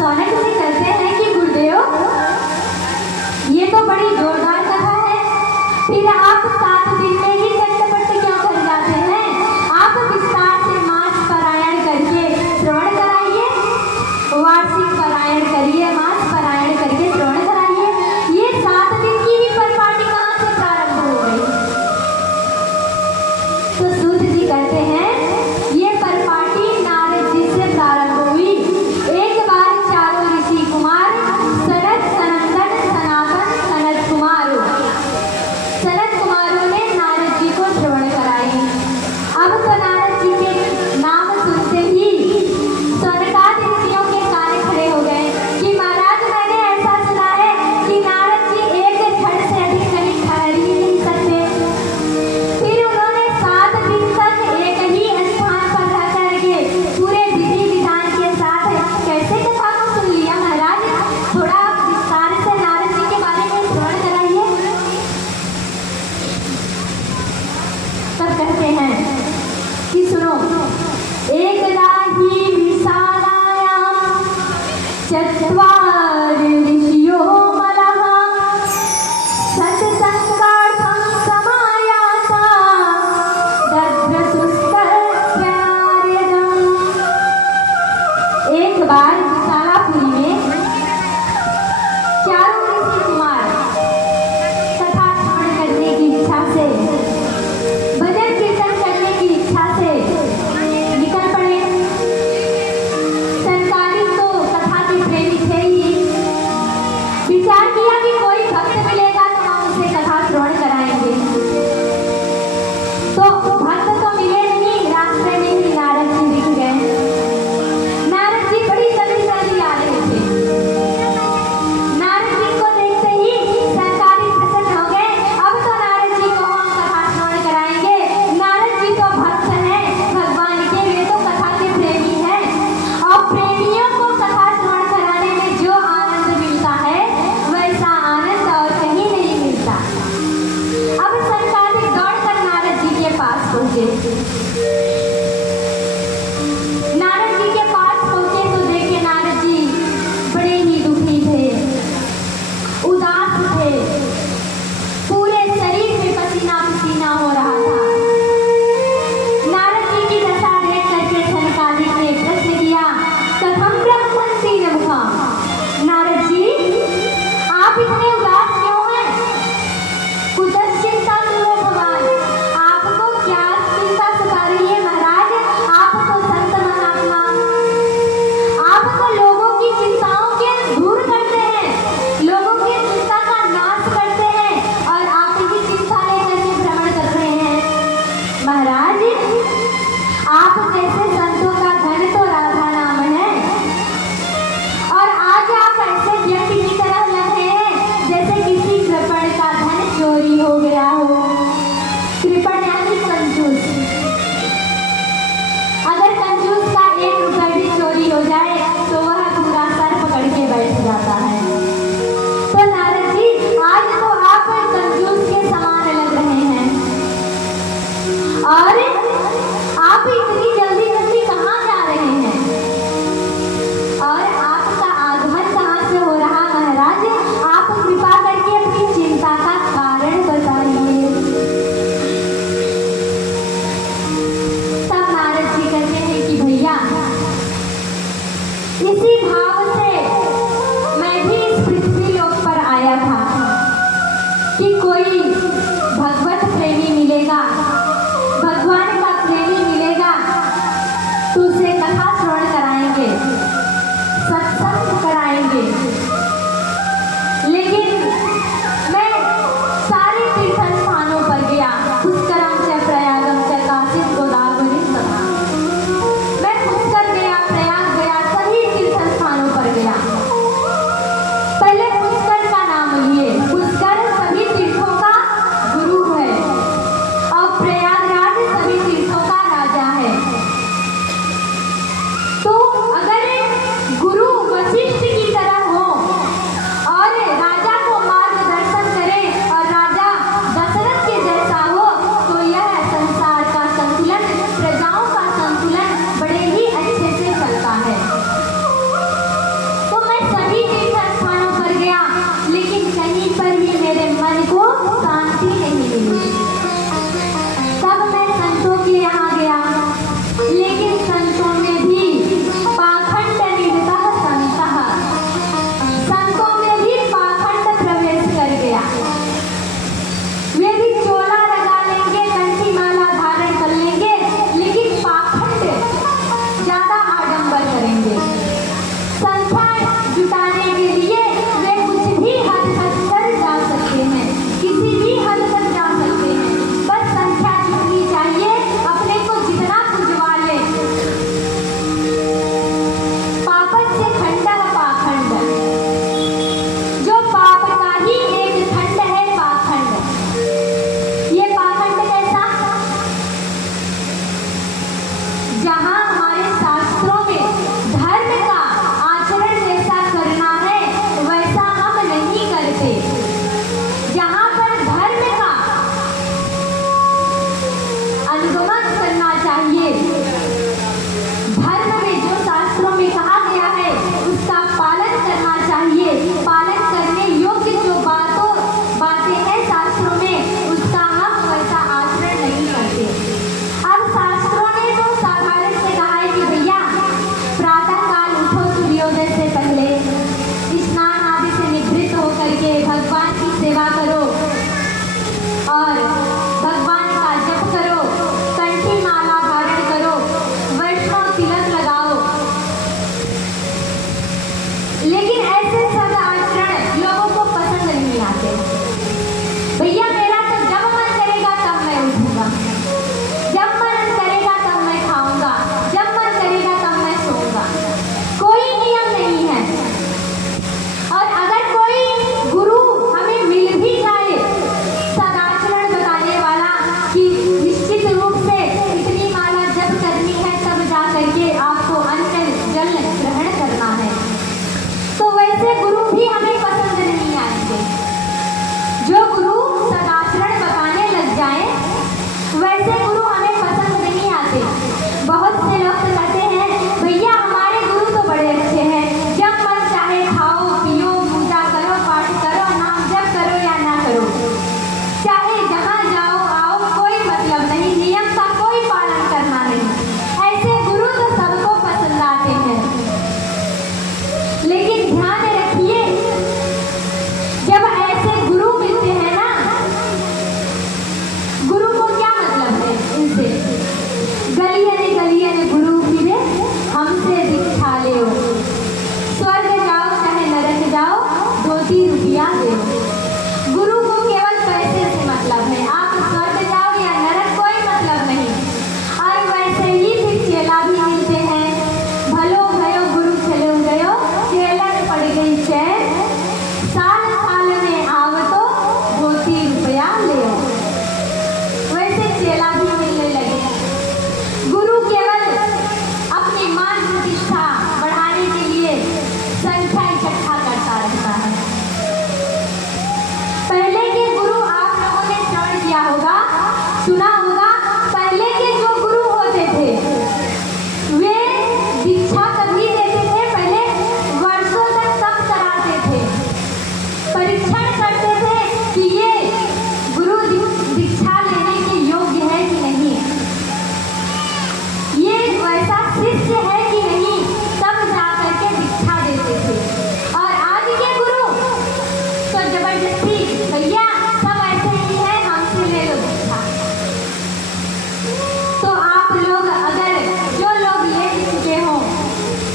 सौनक से कहते हैं कि गुरुदेव, ये तो बड़ी जोरदार कथा है, फिर आप 7 दिन में ही चट्टपट क्यों कर जाते हैं? आप विस्तार से मास पारायण करके श्रवण कराइए, वार्षिक पारायण करिए, मास पारायण करके श्रवण कराइए। ये 7 दिन की ही परिपाटी कहाँ से प्रारंभ हो गई? तो सूत जी कहते हैं ये परिपाटी नारद जी से प्रारंभ हुई। एक बार चारों ऋषि कुमार सनत, सनंदन, सनातन, सनत कुमारों ने नारद जी को श्रवण कराई। अब तो नारद जी के नाम सुनते ही सौनकादि ऋषियों के कान खड़े हो गए कि महाराज, मैंने ऐसा सुना है कि नारद जी एक क्षण से अधिक कहीं ठहर ही नहीं सकते। फिर उन्होंने 7 दिन तक एक ही स्थान पर रह करके पूरे विधि विधान के साथ कैसे कथा को सुन लिया। महाराज, थोड़ा आप विस्तार से नारद जी के बारे में श्रवण कराइए। तब कहते हैं कि सुनो, एकदा ही विशालायां चत्वार ऋषियो मलः सत्संगार्थं समायाता दद्रसुस्तत्रयार्यजम्। एक बार विशालापुरी में चारों ऋषि कुमार कथा श्रवण करने की इच्छा से, भजन कीर्तन करने की इच्छा से निकल पड़े। संकालिक तो कथा के प्रेमी थे ही। विचार किया कि कोई भक्त मिलेगा तो हम उसे कथा श्रवण कराएंगे। तो भक्त तो मिले नहीं, रास्ते में ही नारद जी दिख गए। नारद जी बड़ी जल्दी जल्दी आ रहे थे। नारद जी को देखते ही संकालिक प्रसन्न हो गए। अब तो नारद जी को हम कथा श्रवण कराएंगे। नारद जी तो भक्त हैं भगवान के, वे तो कथा के प्रेमी हैं, और प्रेमियों को कथा श्रवण कराने में जो आनंद मिलता है वैसा आनंद और कहीं नहीं मिलता। अब संकालिक दौड़कर नारद जी के पास पहुंचे। नारद जी के पास पहुंचे तो देखे नारद जी बड़े ही दुखी थे, उदास थे, पूरे शरीर में पसीना पसीना हो रहा था। नारद जी की दशा देख करके संकालिक ने प्रश्न किया, कथम ब्रह्मन्ति नमुखम। नारद जी, आप इतने उदास क्यों हैं? कुतश्चिंता कुतो भवान, आपको क्या चिंता सता रही है? महाराज, आप तो संत महात्मा, आप तो लोगों की चिंताओं के दूर करते हैं, लोगों की चिंता का नाश करते हैं, और आप ही चिंता लेकर के भ्रमण कर रहे हैं। महाराज, आप जैसे संतों का धन तो राधा नाम है, और आज आप ऐसे व्यक्ति की तरह लग रहे हैं जैसे किसी कृपण का धन चोरी हो गया हो। कृपण यानी कंजूस। अगर कंजूस का 1 रुपया भी चोरी हो जाए तो वह पूरा सर पकड़ के बैठ जाता है। तो नारद जी, आज तो आप कंजूस के समान लग रहे हैं, और आप इतनी जल्दी जल्दी कहाँ जा रहे हैं, और आपका आगमन कहाँ से हो रहा? महाराज, आप कृपा करके अपनी चिंता का कारण बताइए। तब नारद जी कहते हैं कि भैया, इसी भाव से मैं भी इस पृथ्वी लोक पर आया था कि कोई भगवत प्रेमी मिलेगा, भगवान का प्रेमी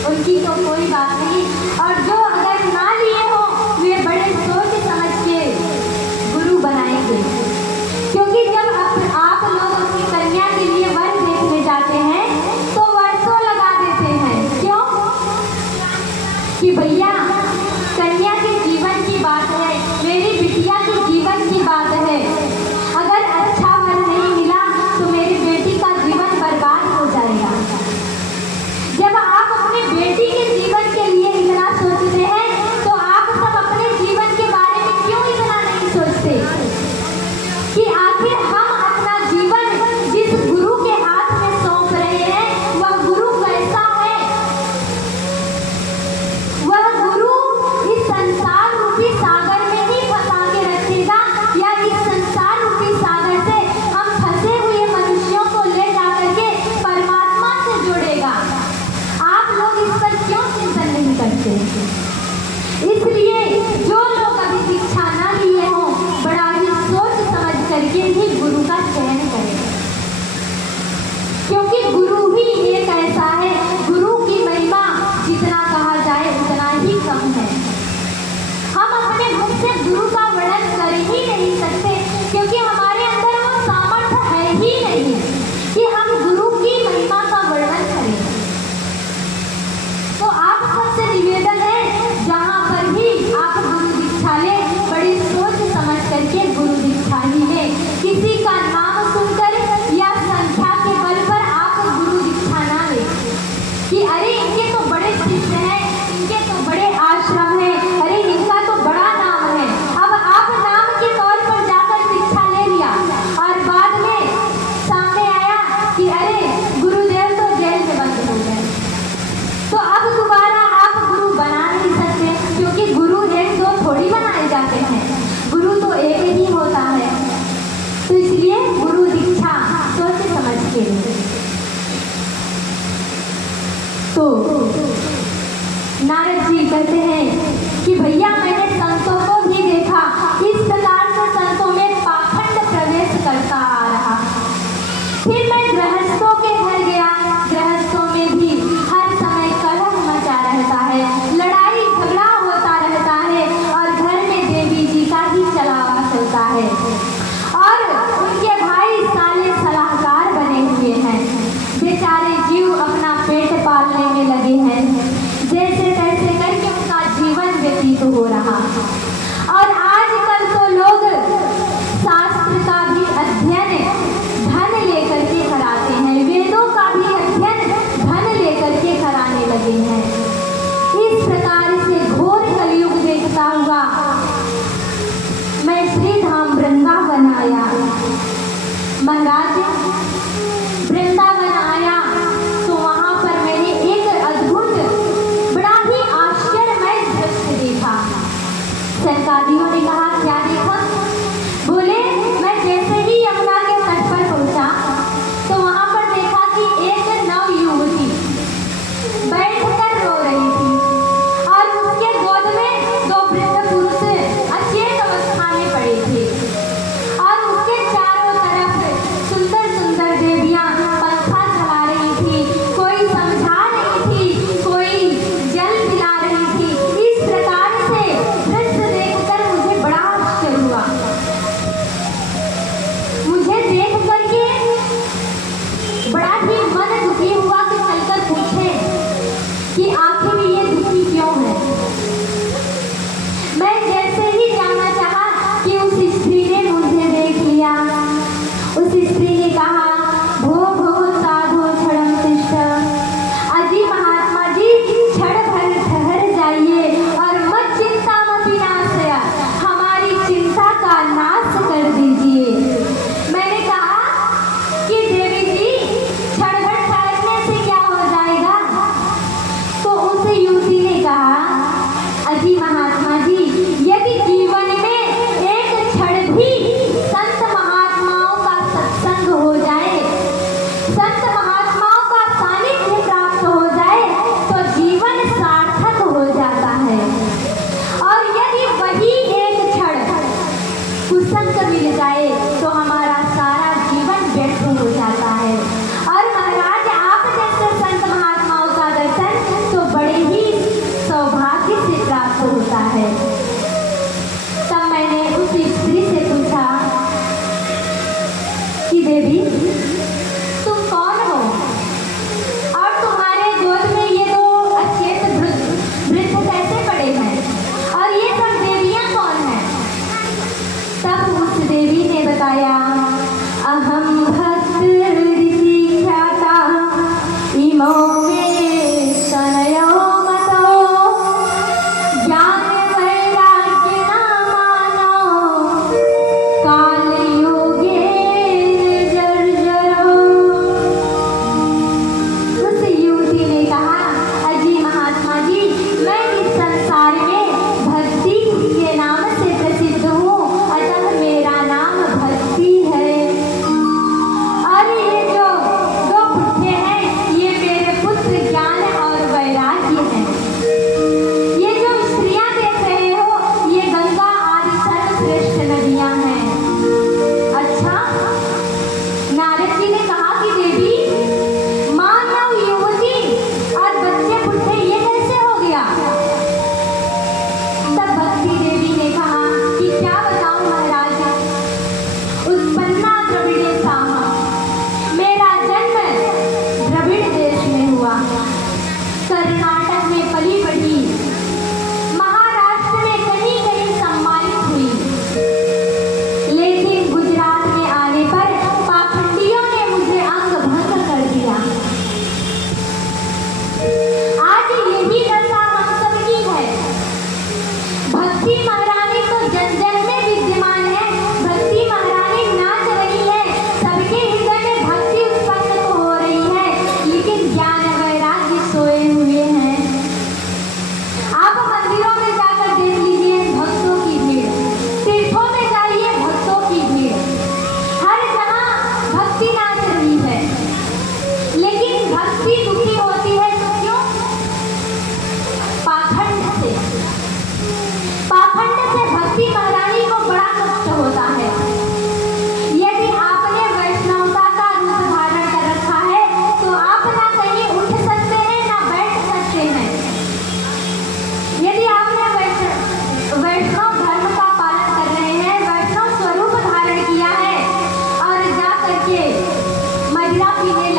उनकी तो कोई बात नहीं, और जो अगर ना लिए हो वे बड़े सोच समझ के गुरु बनाएंगे। क्योंकि जब आप लोग अपनी कन्या के लिए वर देखने जाते हैं तो वर्षों लगा देते हैं। क्यों? कि भैया कन्या के जीवन की बात है, मेरी बिटिया के जीवन की बात है। अगर अच्छा वर नहीं मिला तो मेरी बेटी का जीवन बर्बाद हो जाएगा। जब आप अपनी बेटी के जीवन के लिए इतना सोचते हैं तो आप सब अपने जीवन के बारे में क्यों इतना नहीं सोचते कि आखिर हम अपना जीवन जिस गुरु के हाथ में सौंप रहे हैं वह गुरु कैसा है? वह गुरु इस संसार रूपी सागर में ही फंसा के रखेगा या इस संसार रूपी सागर से हम फंसे हुए मनुष्यों को ले जाकर के परमात्मा से जोड़ेगा? आप लोग इस पर क्यों चिंतन नहीं करते? इसलिए जो लोग अभी दीक्षा न लिए हों बड़ा ही सोच समझ करके ही गुरु का चयन करें, क्योंकि गुरु ही एक ऐसा है, गुरु की महिमा जितना कहा जाए उतना ही कम है। हम अपने मुख से गुरु का वर्णन कर ही नहीं सकते, क्योंकि हमारे अंदर वो सामर्थ्य है ही नहीं कि हम गुरु की महिमा का वर्णन करें। तो आप सबसे निवेदन है, जहाँ पर भी आप गुरु दीक्षा लें बड़ी सोच समझ करके गुरु दीक्षा ही लें। किसी का नाम सुनकर या संख्या के बल पर आप गुरु दीक्षा ना लें कि अरे इनके तो बड़े शिष्य हैं, इनके तो बड़े आश्रम हैं, अरे इनका तो बड़ा नाम है। अब आप नाम के तौर पर जाकर दीक्षा ले लिया और बाद में सामने आया कि अरे गुरुदेव तो जेल में बंद हो गए, तो अब दोबारा आप गुरु बना नहीं सकते, क्योंकि गुरु एक दो थोड़ी बनाए जाते हैं, गुरु तो एक ही होता है। तो इसलिए गुरु दीक्षा सोच समझ के लें। तो नारद जी कहते हैं कि भैया मैंने संतों को भी देखा, इस प्रकार से संतों में पाखंड प्रवेश करता आ रहा। फिर मैं गृहस्थों के घर गया, गृहस्थों में भी हर समय कलह मचा रहता है, लड़ाई झगड़ा होता रहता है और घर में देवी जी का ही चलावा चलता है और उनके भाई साले सलाहकार बने हुए हैं। बेचारे जीव अपना पेट पालने में लगे हैं, जैसे तैसे करके उनका जीवन व्यतीत हो रहा। और आजकल तो लोग शास्त्र का भी अध्ययन धन लेकर के कराते हैं, वेदों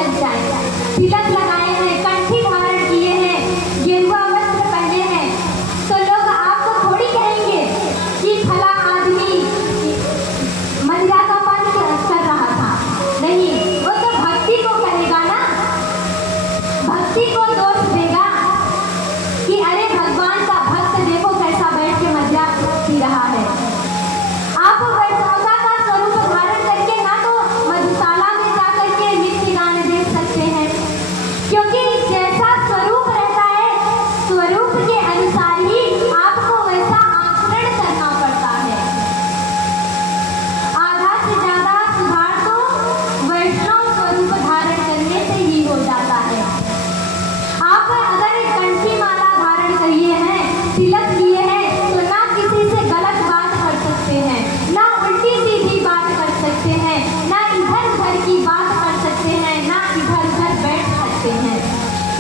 लग जाए। तिलक लगाए हैं, कंठी धारण किए हैं, गेरुआ वस्त्र पहने हैं, तो लोग आपको थोड़ी कहेंगे कि फला आदमी मदिरा का पान कर रहा था। नहीं, वो तो भक्ति को कहेगा ना, भक्ति को दोष देगा कि अरे भगवान का भक्त देखो कैसा बैठ के मदिरा पी रहा है। आप वैष्णवता का स्वरूप धारण करके ना तो मधुशाला में जाकर के नृत्य गाने देख सकते हैं, क्योंकि जैसा स्वरूप रहता है स्वरूप के अनुसार ही आपको वैसा आचरण करना पड़ता है। आधा से ज्यादा सुधार तो वैष्णव स्वरूप धारण करने से ही हो जाता है। आप अगर कंठी माला धारण किए हैं, तिलक किए हैं, तो ना किसी से गलत बात कर सकते हैं, ना उल्टी सीधी बात कर सकते हैं, ना इधर उधर की बात कर सकते हैं, ना इधर उधर बैठ सकते हैं।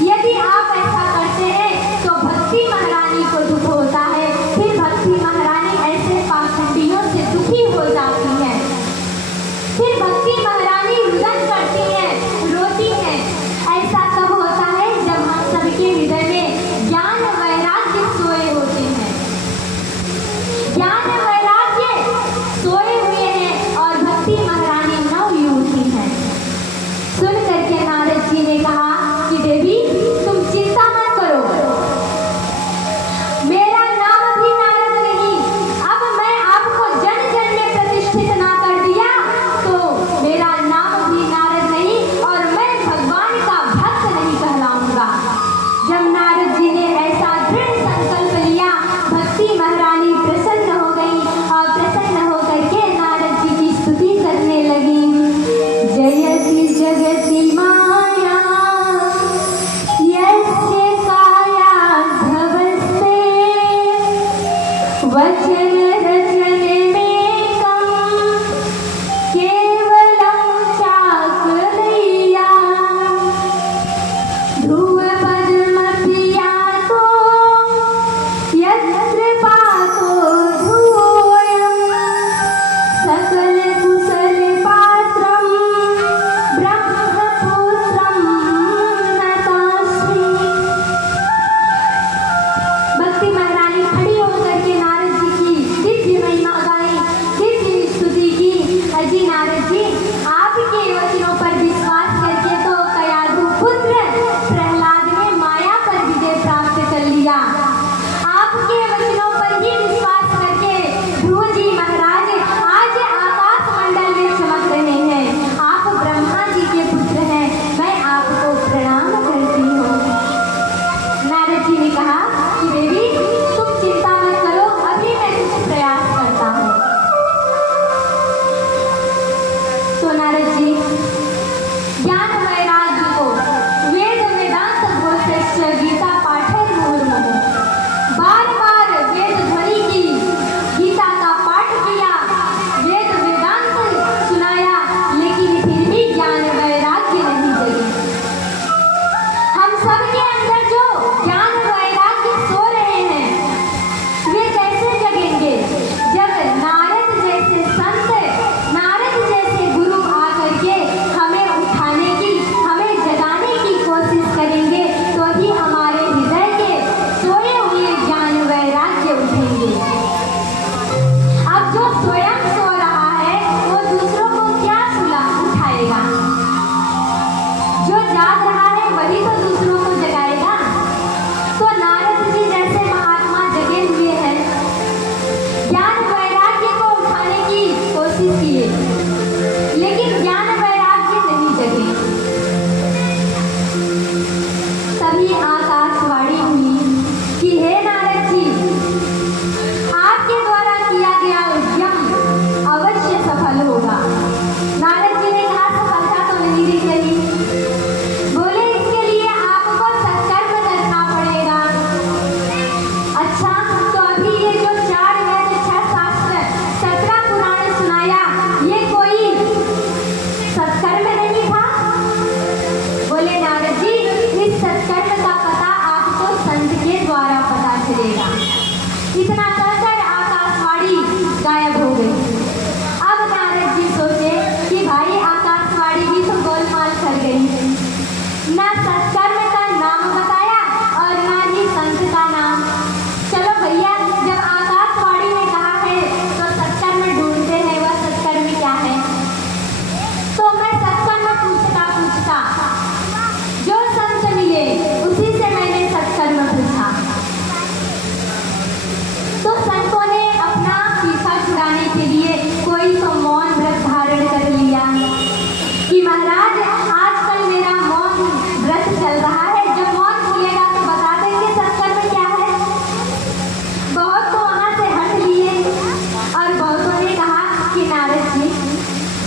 यदि आप ऐसा करते हैं तो भक्ति महारानी को दुख होता है, फिर भक्ति महारानी ऐसे पाखंडियों से दुखी हो जाती है, फिर भक्ति महारानी रुदन करती है, रोती है। ऐसा कब होता है जब हम सबके हृदय में ज्ञान वैराग्य सोए होते हैं, ज्ञान वैराग्य सोए हुए हैं और भक्ति महारानी नवयुवती हैं। सुन करके नारद जी ने कहा कि देवी तुम चिंता मत करो, मेरा नाम भी नारद नहीं, अब मैं आपको जन जन में प्रतिष्ठित ना कर दिया तो मेरा नाम भी नारद नहीं और मैं भगवान का भक्त नहीं कहलाऊंगा। जब नारद जी ने ऐसा दृढ़ संकल्प लिया, भक्ति महारानी प्रसन्न हो गई और प्रसन्न होकर के नारद जी की स्तुति करने लगी। जयति जगति माया यस्य कायाधवस्ते वचन रचनमेकं केवलं चाकलय्या ध्रुवपद्मप्रियातो यत्र पातो धूयं सकलकुशलपात्रं ब्रह्मपुत्रं नतास्मि। भक्ति महारानी खड़ी होकर के नारद जी की दिव्य महिमा गाई, दिव्य स्तुति की। अजी नारद जी, आपके वचनों पर विश्वास करके तो कयाधु पुत्र प्रहलाद ने माया पर विजय प्राप्त कर लिया। आपके वचनों पर ही विश्वास करके ध्रुव जी महाराज आज आकाश मंडल में चमक रहे हैं। आप ब्रह्मा जी के पुत्र हैं, मैं आपको प्रणाम करती हूँ। नारद जी ने कहा कि देवी तुम चिंता मत करो, अभी मैं कुछ प्रयास करता हूँ। तो नारद जी ज्ञान वैराग्य को वेद वेदांत घोषस्य गीता पाठे मुहुर्मुहुः, बार बार वेद ध्वनि की, गीता का पाठ किया, वेद वेदांत सुनाया, लेकिन फिर भी ज्ञान वैराग्य नहीं जगे। हम सबके अंदर जो ज्ञान वैराग्य सो रहे हैं वे कैसे जगेंगे जब नारद जैसे संत, नारद जैसे गुरु आकर के हमें उठाने की, हमें जगाने की कोशिश करेंगे, तो ही हमारे हृदय के सोए हुए ज्ञान वैराग्य उठेंगे। अब जो स्वयं सो रहा है वो दूसरों को क्या उठाएगा? जो जाग रहा है वही तो दूसरों को जगाएगा। तो नारद जी जैसे महात्मा जगे हुए हैं, ज्ञान वैराग्य को उठाने की कोशिश किए, लेकिन ज्ञान वैराग्य नहीं जगे। तभी आकाशवाणी हुई कि हे नारद जी, आपके द्वारा किया गया उद्यम अवश्य सफल होगा। नारद जी ने कहा सफलता तो नहीं दिख रही। बोले इसके लिए ना सत्कर्म का नाम बताया और ना ही संत का नाम। चलो भैया, जब आकाशवाणी ने कहा है तो सत्कर्म ढूंढते हैं, वह सत्कर्म क्या है। तो मैं सत्कर्म पूछता जो संत मिले उसी से मैंने सत्कर्म पूछा। तो संतों ने अपना पीछा छुड़ाने के लिए कोई तो मौन व्रत धारण कर लिया कि महाराज आजकल मेरा मौन व्रत चल रहा है, जब मौन खुलेगा तो बता देंगे सत्कर्म क्या है। बहुत तो वहां से हट लिए और बहुतों ने कहा कि नारद जी,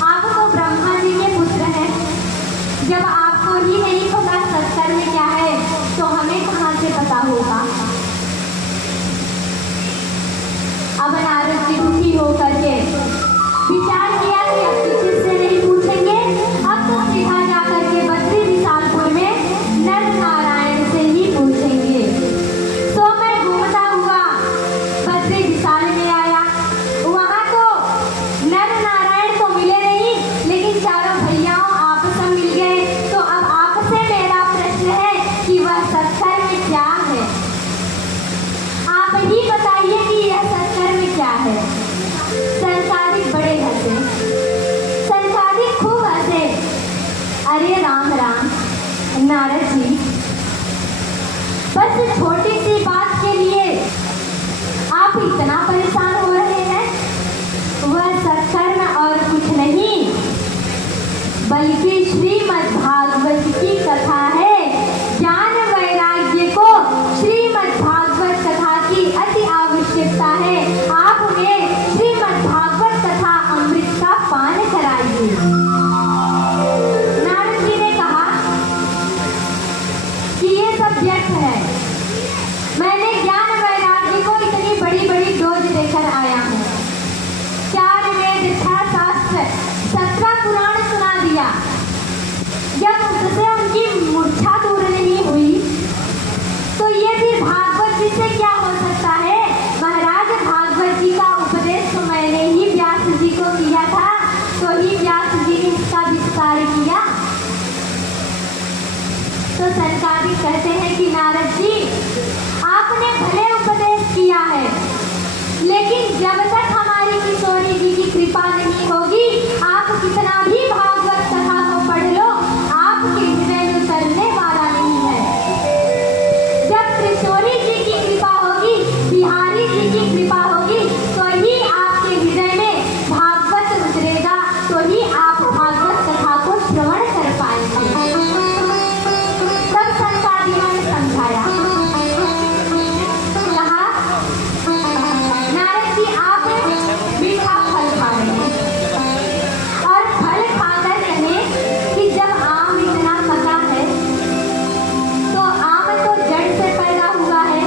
आप तो ब्रह्मा जी के पुत्र हैं, जब आपको ही नहीं पता सत्कर्म क्या है तो हमें कहाँ से पता होगा। अब नारद जी दुखी होकर के विचार किया कि अब किसी से नहीं पूछेंगे, अब तो सीधा जाकर के बद्री विशालपुर में नर नारायण से ही पूछेंगे। तो मैं घूमता हुआ बद्री विशाल में आया, वहां तो नर नारायण तो मिले नहीं, लेकिन चारों भैयाओं आपस में मिल गए। तो अब आपसे मेरा प्रश्न है कि वह सत्कर्म क्या है, आप ही बताइए कि यह सत्कर्म क्या है। संसारिक बड़े हंसे, संसारिक खूब हंसे। अरे राम राम नारद जी, बस छोटी सी बात के लिए आप इतना परेशान हो रहे हैं। वह सत्कर्म और कुछ नहीं बल्कि श्रीमद् भागवत की कथा है। ज्ञान वैराग्य को श्रीमद् भागवत कथा की अति आवश्यकता है। आप उन्हें श्रीमद् भागवत कथा अमृत का पान कराइए। नारद जी ने कहा कि ये सब व्यर्थ है, मैंने ज्ञान वैराग्य को इतनी बड़ी बड़ी डोज देकर आया हूँ। 4 वेद 6 शास्त्र 17 पुराण सुना दिया, जब उससे उनकी मूर्छा दूर नहीं हुई तो ये भी भागवत जी से क्या हो सकता है। महाराज भागवत जी का उपदेश तो मैंने ही व्यास जी को किया था, तो ही व्यास जी ने इसका विस्तार किया। तो सरकारी कहते हैं कि नारद जी आपने भले उपदेश किया है, लेकिन जब तक हमारी किशोरी जी की कृपा नहीं होगी, आप कितना भी भागवत कथा को पढ़ लो, आपके हृदय में उतरने वाला नहीं है। जब किशोरी जी की कृपा होगी, बिहारी जी की कृपा होगी, तो ही आपके हृदय में भागवत उतरेगा, तो ही आप भागवत कथा को श्रवण कर पाएंगे। तब संतादियों ने समझाया, कहा नारद जी आप मीठा फल खा रहे हैं और फल खाकर कहे कि जब आम इतना पका है तो आम तो जड़ से पैदा हुआ है,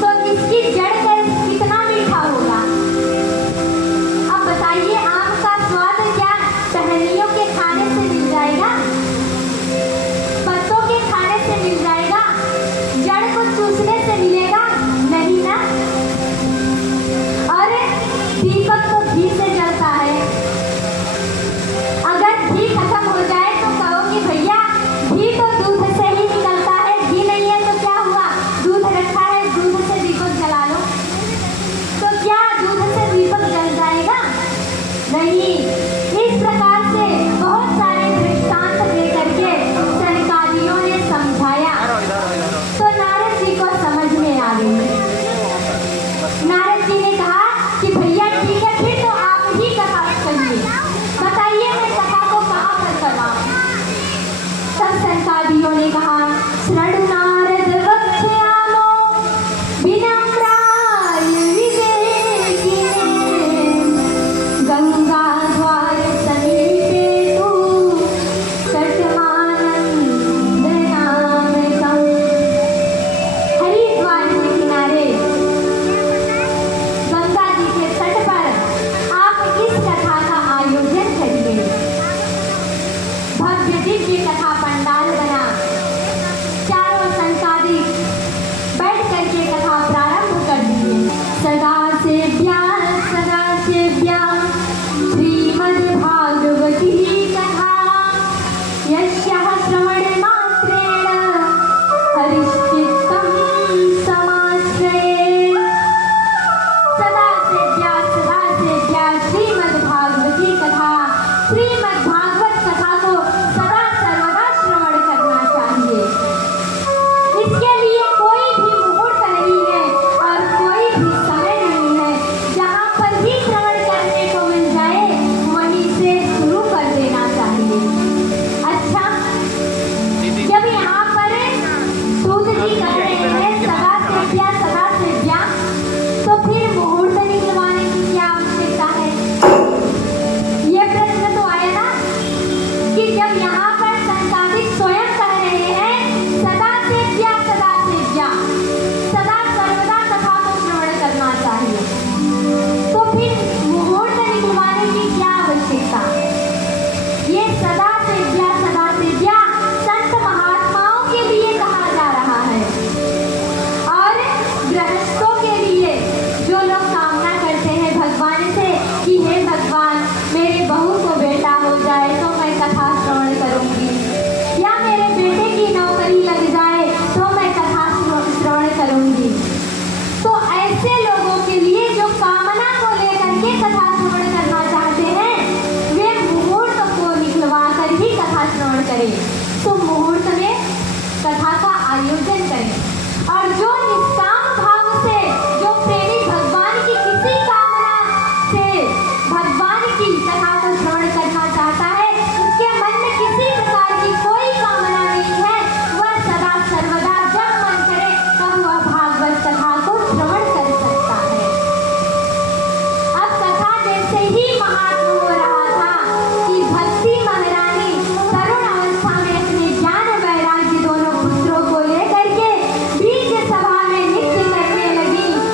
तो इसकी जड़ का कितना मीठा होगा। अब बताइए आम का स्वाद क्या टहनियों के खाने से मिल जाएगा, पत्तों के खाने से मिल जाएगा, जड़ को चूसने से मिलेगा नहीं ना। और दीपक तो घी से जलता है, अगर घी खत्म हो जाए तो कहोगे भैया घी तो दूध से ही निकलता है, घी नहीं है तो क्या हुआ, दूध रखा है दूध से दीपक जला लो, तो क्या दूध से दीपक जल जाएगा, नहीं। इस प्रकार से बहुत सारे दृष्टांत दे करके सरकारियों ने समझाया, तो नारद जी को समझ में आ गई। नारद जी ने कहा कि भैया ठीक है, फिर तो आप ही कथा करिए, बताइए मैं कथा को कहाँ पर कराऊं। तब सरकारियों ने कहा, शरणु नारद वक्ष्यामो विनम्राय विवेकिने, गंगा द्वार समीपे तु तटमानंदनामृतम्। हरिद्वार के किनारे गंगा जी के तट पर आप इस कथा का आयोजन करिए। भव्य दिव्य कथा पंडाल बना, करें तो मुहूर्त में कथा का आयोजन करें और जो